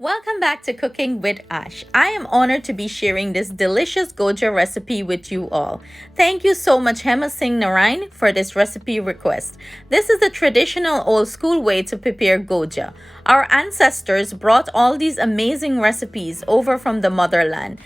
Welcome back to Cooking with Ash. I am honored to be sharing this delicious Goja recipe with you all. Thank you so much Hema Singh Narain for this recipe request. This is the traditional old school way to prepare Goja. Our ancestors brought all these amazing recipes over from the motherland.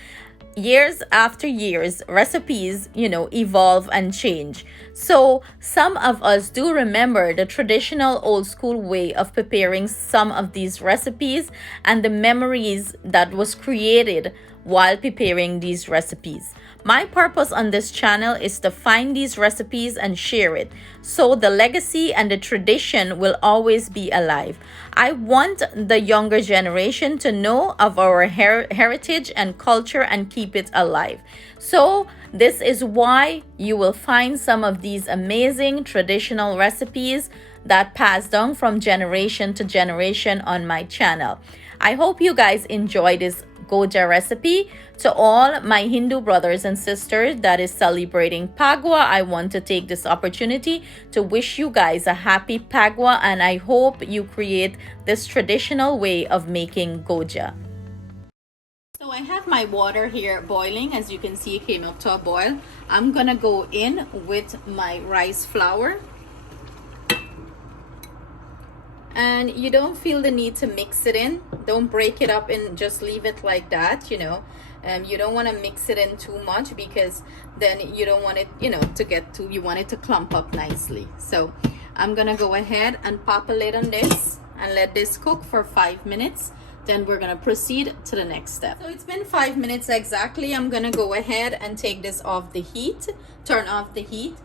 Years after years, recipes, evolve and change. So some of us do remember the traditional old school way of preparing some of these recipes and the memories that was created while preparing these recipes. My purpose on this channel is to find these recipes and share it, so the legacy and the tradition will always be alive. I want the younger generation to know of our heritage and culture and keep it alive. So this is why you will find some of these amazing traditional recipes that pass down from generation to generation on my channel. I hope you guys enjoy this Goja recipe. To all my Hindu brothers and sisters that is celebrating Pagwa, I want to take this opportunity to wish you guys a happy Pagwa, and I hope you create this traditional way of making Goja. So I have my water here boiling. As you can see, it came up to a boil. I'm gonna go in with my rice flour. And you don't feel the need to mix it in. Don't break it up and just leave it like that, you don't want to mix it in too much, because then you don't want it, you want it to clump up nicely. So I'm gonna go ahead and pop a lid on this and let this cook for 5 minutes. Then we're gonna proceed to the next step. So it's been 5 minutes exactly. I'm gonna go ahead and take this off the heat, turn off the heat.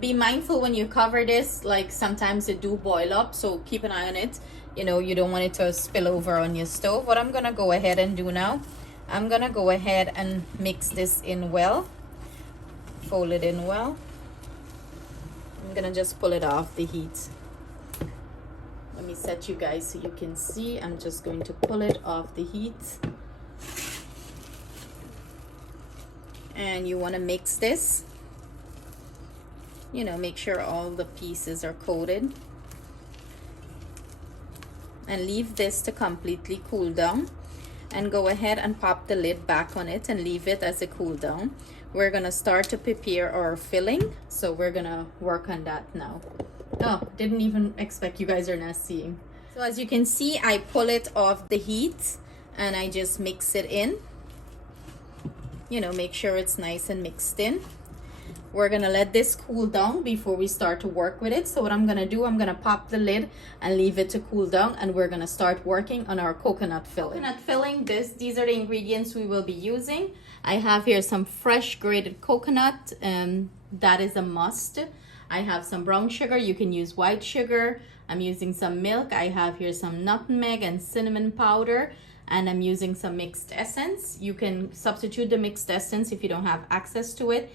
Be mindful when you cover this, like sometimes it do boil up, so keep an eye on it. You don't want it to spill over on your stove. What I'm gonna go ahead and do now, I'm gonna go ahead and mix this in well, fold it in well. I'm gonna just pull it off the heat. Let me set you guys so you can see. I'm just going to pull it off the heat. And you want to mix this, make sure all the pieces are coated, and leave this to completely cool down, and go ahead and pop the lid back on it and leave it as it cool down. We're gonna start to prepare our filling, so we're gonna work on that now. Oh, didn't even expect you guys are not seeing. So as you can see, I pull it off the heat and I just mix it in. Make sure it's nice and mixed in. We're gonna let this cool down before we start to work with it. So what I'm gonna do, I'm gonna pop the lid and leave it to cool down, and we're gonna start working on our coconut filling. These are the ingredients we will be using. I have here some fresh grated coconut, that is a must. I have some brown sugar, you can use white sugar. I'm using some milk. I have here some nutmeg and cinnamon powder, and I'm using some mixed essence. You can substitute the mixed essence if you don't have access to it,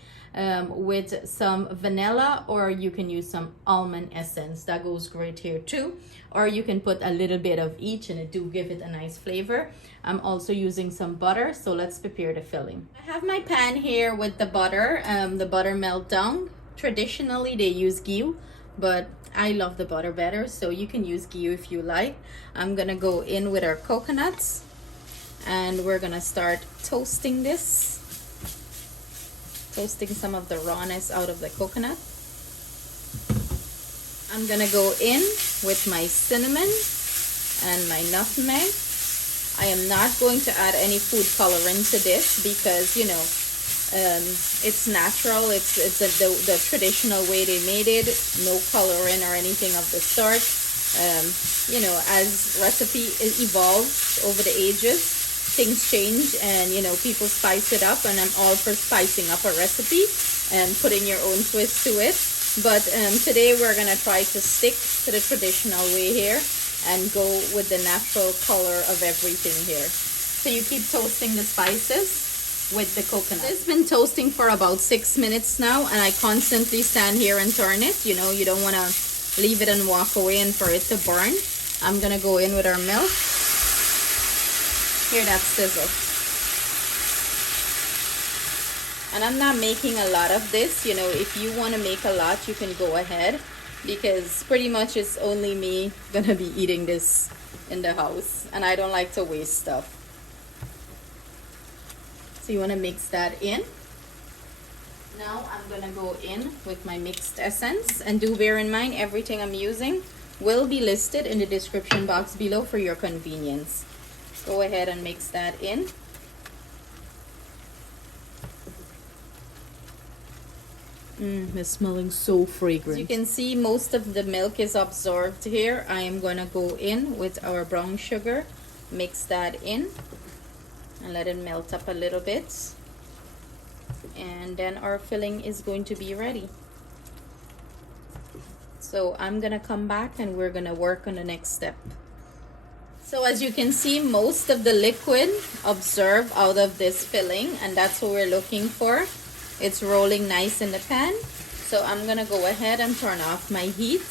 with some vanilla, or you can use some almond essence. That goes great here too. Or you can put a little bit of each, and it do give it a nice flavor. I'm also using some butter, so let's prepare the filling. I have my pan here with the butter melt down. Traditionally they use ghee, but I love the butter better, so you can use ghee if you like. I'm gonna go in with our coconuts, and we're gonna start toasting this. Toasting some of the rawness out of the coconut. I'm gonna go in with my cinnamon and my nutmeg. I am not going to add any food coloring to this, because it's natural. It's the traditional way they made it. No coloring or anything of the sort. As recipe evolves over the ages, things change, and people spice it up, and I'm all for spicing up a recipe and putting your own twist to it. But today we're gonna try to stick to the traditional way here and go with the natural color of everything here. So you keep toasting the spices with the coconut. It's been toasting for about 6 minutes now, and I constantly stand here and turn it. You don't want to leave it and walk away and for it to burn. I'm gonna go in with our milk. Hear that sizzle. And I'm not making a lot of this. If you want to make a lot, you can go ahead, because pretty much it's only me gonna be eating this in the house, and I don't like to waste stuff. So you want to mix that in. Now I'm gonna go in with my mixed essence, and do bear in mind everything I'm using will be listed in the description box below for your convenience. Go ahead and mix that in. It's smelling so fragrant. As you can see, most of the milk is absorbed here. I am gonna go in with our brown sugar, mix that in, and let it melt up a little bit. And then our filling is going to be ready. So I'm gonna come back and we're gonna work on the next step. So as you can see, most of the liquid absorbed out of this filling, and that's what we're looking for. It's rolling nice in the pan. So I'm gonna go ahead and turn off my heat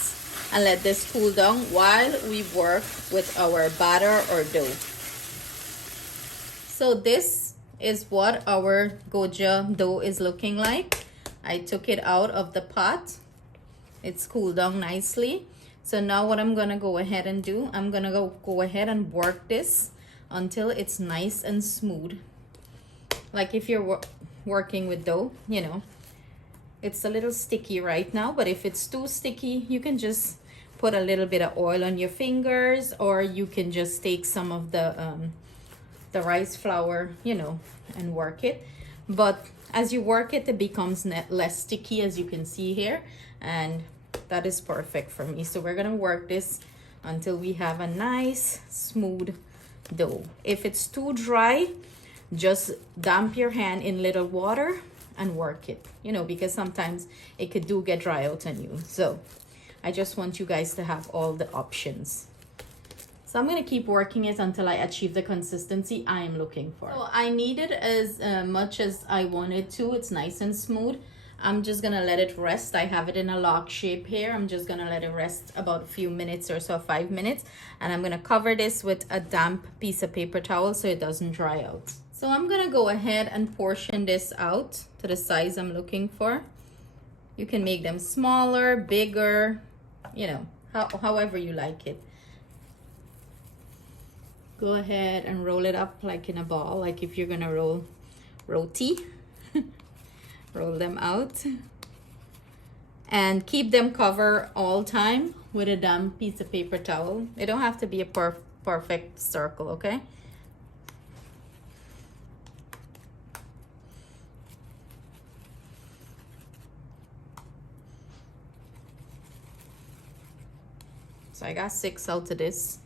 and let this cool down while we work with our batter or dough. So this is what our Goja dough is looking like. I took it out of the pot. It's cooled down nicely. So now what I'm gonna go ahead and do, I'm gonna go ahead and work this until it's nice and smooth. Like if you're working with dough, you know, it's a little sticky right now, but if it's too sticky, you can just put a little bit of oil on your fingers, or you can just take some of the rice flour, you know, and work it. But as you work it, it becomes less sticky, as you can see here, and that is perfect for me. So we're gonna work this until we have a nice smooth dough. If it's too dry, just dump your hand in little water and work it, you know, because sometimes it could get dry out on you. So I just want you guys to have all the options. So I'm going to keep working it until I achieve the consistency I am looking for. So I need it as much as I want it to. It's nice and smooth. I'm just going to let it rest. I have it in a lock shape here. I'm just going to let it rest about a few minutes or so, 5 minutes. And I'm going to cover this with a damp piece of paper towel so it doesn't dry out. So I'm gonna go ahead and portion this out to the size I'm looking for. You can make them smaller, bigger, you know, however you like it. Go ahead and roll it up like in a ball, like if you're gonna roll roti. Roll them out. And keep them covered all time with a damp piece of paper towel. It don't have to be a perfect circle, okay? So I got 6 out of this.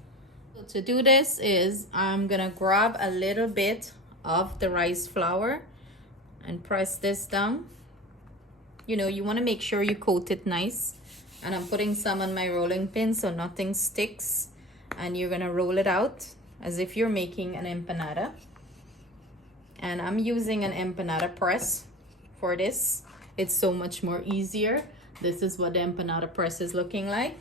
So to do this is I'm gonna grab a little bit of the rice flour and press this down. You know, you want to make sure you coat it nice. And I'm putting some on my rolling pin so nothing sticks. And you're gonna roll it out as if you're making an empanada. And I'm using an empanada press for this. It's so much more easier. This is what the empanada press is looking like.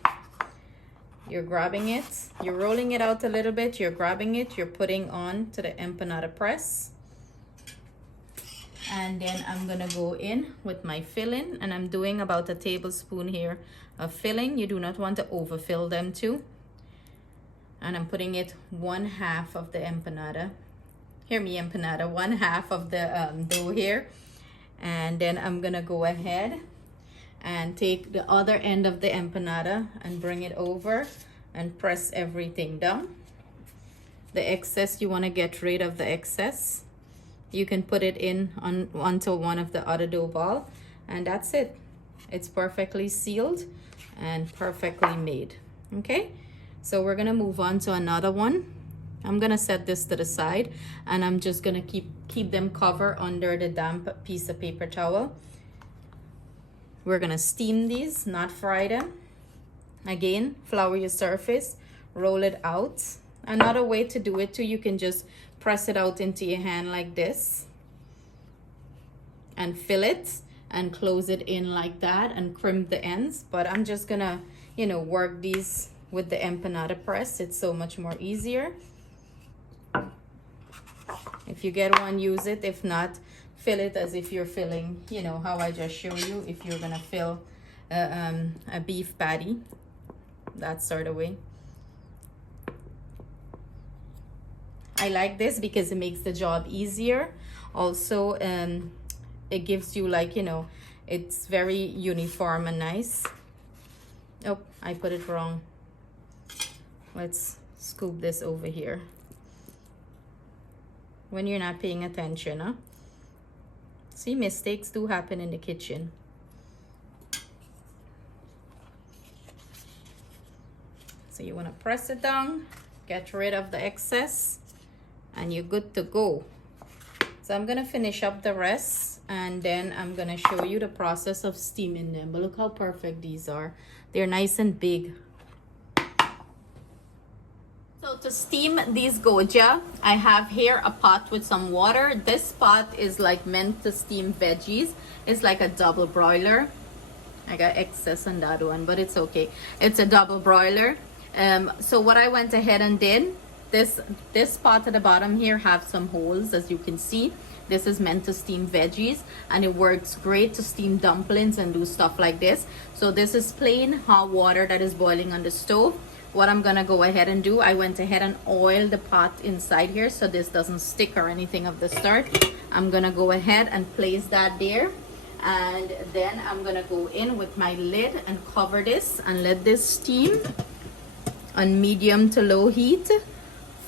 You're grabbing it, you're rolling it out a little bit, you're grabbing it, you're putting on to the empanada press. And then I'm gonna go in with my filling, and I'm doing about a tablespoon here of filling. You do not want to overfill them too. And I'm putting it 1/2 of the empanada. Hear me, empanada, 1/2 of the dough here. And then I'm gonna go ahead and take the other end of the empanada and bring it over and press everything down. The excess, you want to get rid of the excess. You can put it in onto one of the other dough ball, and that's it. It's perfectly sealed and perfectly made. Okay, so we're gonna move on to another one. I'm gonna set this to the side, and I'm just gonna keep them covered under the damp piece of paper towel. We're gonna steam these, not fry them. Again, flour your surface, roll it out. Another way to do it too, you can just press it out into your hand like this and fill it and close it in like that and crimp the ends. But I'm just gonna, you know, work these with the empanada press. It's so much more easier. If you get one, use it. If not, fill it as if you're filling, you know, how I just showed you. If you're gonna fill a beef patty, that sort of way. I like this because it makes the job easier. Also, it gives you, like, you know, it's very uniform and nice. Oh, I put it wrong. Let's scoop this over here. When you're not paying attention, huh? See, mistakes do happen in the kitchen. So you want to press it down, get rid of the excess, and you're good to go. So I'm going to finish up the rest, and then I'm going to show you the process of steaming them. But look how perfect these are. They're nice and big. So to steam these goja, I have here a pot with some water. This pot is like meant to steam veggies. It's like a double broiler. I got excess on that one, but it's okay. It's a double broiler. So what I went ahead and did, this pot at the bottom here have some holes, as you can see. This is meant to steam veggies, and it works great to steam dumplings and do stuff like this. So this is plain hot water that is boiling on the stove. What I'm gonna go ahead and do, I went ahead and oiled the pot inside here so this doesn't stick or anything of the sort. I'm gonna go ahead and place that there, and then I'm gonna go in with my lid and cover this and let this steam on medium to low heat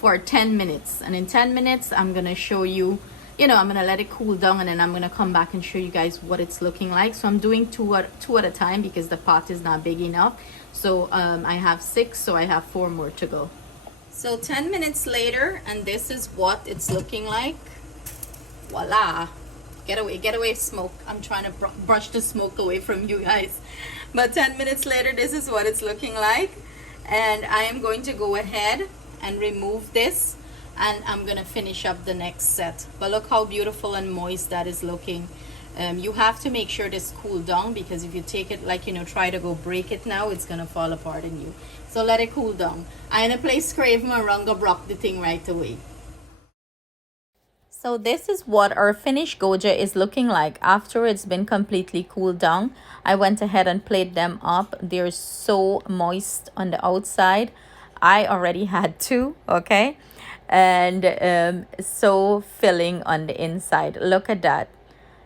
for 10 minutes. And in 10 minutes, I'm gonna show you, I'm gonna let it cool down, and then I'm gonna come back and show you guys what it's looking like. So I'm doing two at a time because the pot is not big enough. So I have 6, so I have 4 more to go. So 10 minutes later, and this is what it's looking like. Voila. Get away smoke. I'm trying to brush the smoke away from you guys. But 10 minutes later, this is what it's looking like. And I am going to go ahead and remove this, and I'm gonna finish up the next set. But look how beautiful and moist that is looking. You have to make sure this cool down, because if you take it, like, try to go break it now, it's gonna fall apart on you. So let it cool down. I'm gonna place crave my runga brock the thing right away. So this is what our finished goja is looking like after it's been completely cooled down. I went ahead and played them up. They're so moist on the outside. I already had 2, okay? And so filling on the inside. Look at that.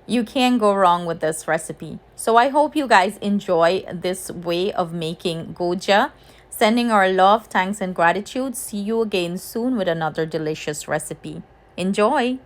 You can't go wrong with this recipe. So I hope you guys enjoy this way of making goja. Sending our love, thanks, and gratitude. See you again soon with another delicious recipe. Enjoy!